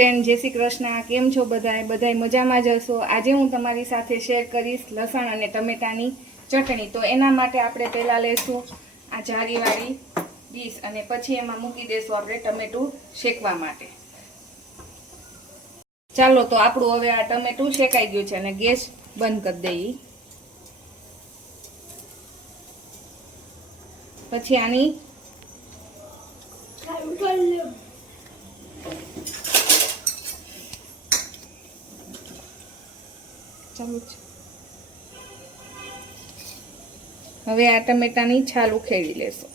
Friend, જય શ્રી કૃષ્ણ। કેમ છો બધાય મજામાં જ હશો। આજે હું તમારી સાથે શેર કરીશ લસણ અને ટમેટાની ચટણી। તો એના માટે આપણે પહેલાં લઈશું આ જારીવાળી ડીશ અને પછી એમાં મૂકી દઈશું આપણે ટમેટું શેકવા માટે। ચાલો તો આપણું હવે આ ટમેટું શેકાઈ ગયું છે અને ગેસ બંધ કરી દઈએ। પછી આની હવે આ ટમેટાની છાલ ઉખેડી લેશું।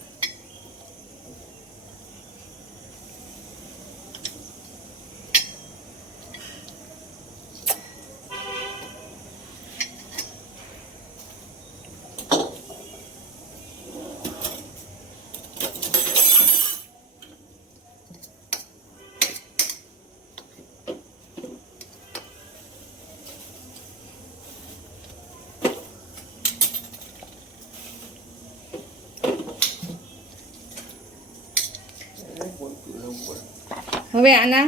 હવે આના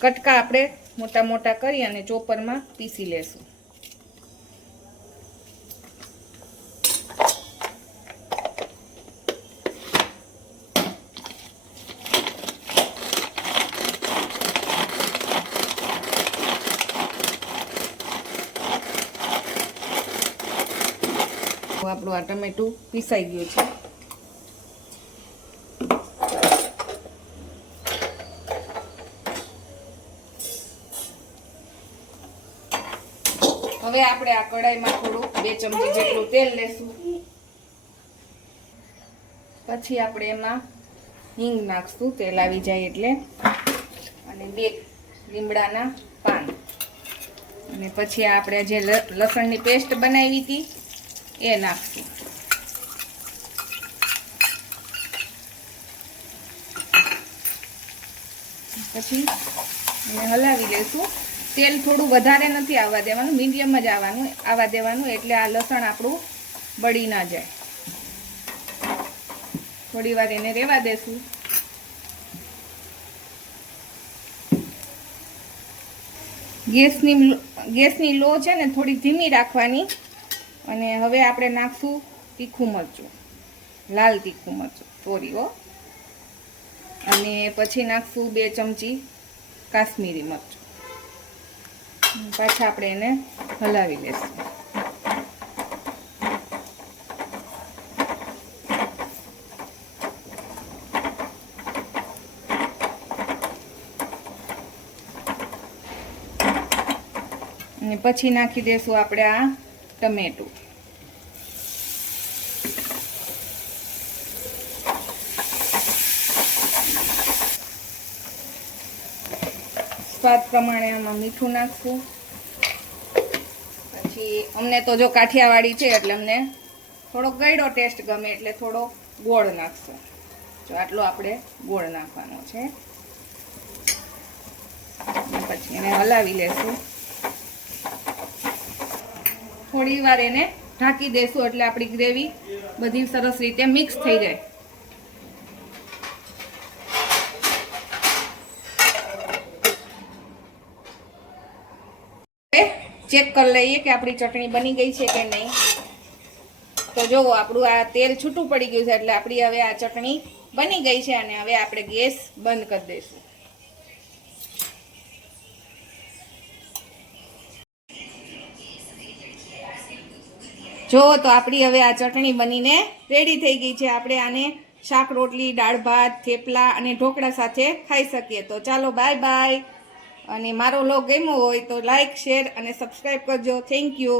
કટકા આપણે મોટા મોટા કરી અને ચોપરમાં પીસી લેશું। આપણું આ ટમેટું પીસાઈ ગયું છે। હવે આપણે આ કડાઈમાં થોડું 2 ચમચી જેટલું તેલ લેશું। પછી આપણે એમાં હિંગ નાખશું તેલ આવી જાય એટલે, અને 2 લીમડાના પાન, અને પછી આપણે જે લસણની પેસ્ટ બનાવી હતી એ નાખશું। પછી એને હલાવી લઈશું। તેલ થોડું વધારે નથી આવવા દેવાનું, મીડિયમ જ આવવા દેવાનું, એટલે આ લસણ આપણું બળી ના જાય। થોડી વાર એને રહેવા દેશું। ગેસની લો છે ને થોડી ધીમી રાખવાની। અને હવે આપણે નાખશું તીખું મરચું, લાલ તીખું મરચું સોરી હો, અને પછી નાખશું 2 ચમચી કાશ્મીરી મરચું। પાછા આપણે એને હલાવી લેશું। અને પછી નાખી દેશું આપણે આ ટમેટું। સ્વાદ પ્રમાણે આમાં મીઠું નાખશું। પછી અમને તો જો કાઠિયાવાડી છે એટલે અમને થોડો ગળ્યો ટેસ્ટ ગમે એટલે થોડો ગોળ નાખશું। જો આટલો આપણે ગોળ નાખવાનો છે। પછી એને હલાવી લેશું। થોડી વાર એને ઢાંકી દેશું એટલે આપણી ગ્રેવી બધી સરસ રીતે મિક્સ થઈ જાય। ચેક કરી લઈએ કે આપણી ચટણી બની ગઈ છે કે નહીં। તો જો આપણું આ તેલ છૂટું પડી ગયું છે એટલે આપણી હવે આ ચટણી બની ગઈ છે, અને હવે આપણે ગેસ બંધ કરી દઈશું। જો તો આપણી હવે આ ચટણી બનીને રેડી થઈ ગઈ છે। આપણે આને શાક રોટલી, દાળ ભાત, થેપલા અને ઢોકળા સાથે ખાઈ શકીએ। તો ચાલો બાય બાય, અને મારો વ્લોગ ગમ્યો હોય તો લાઈક, શેર અને સબસ્ક્રાઈબ કરજો। Thank you.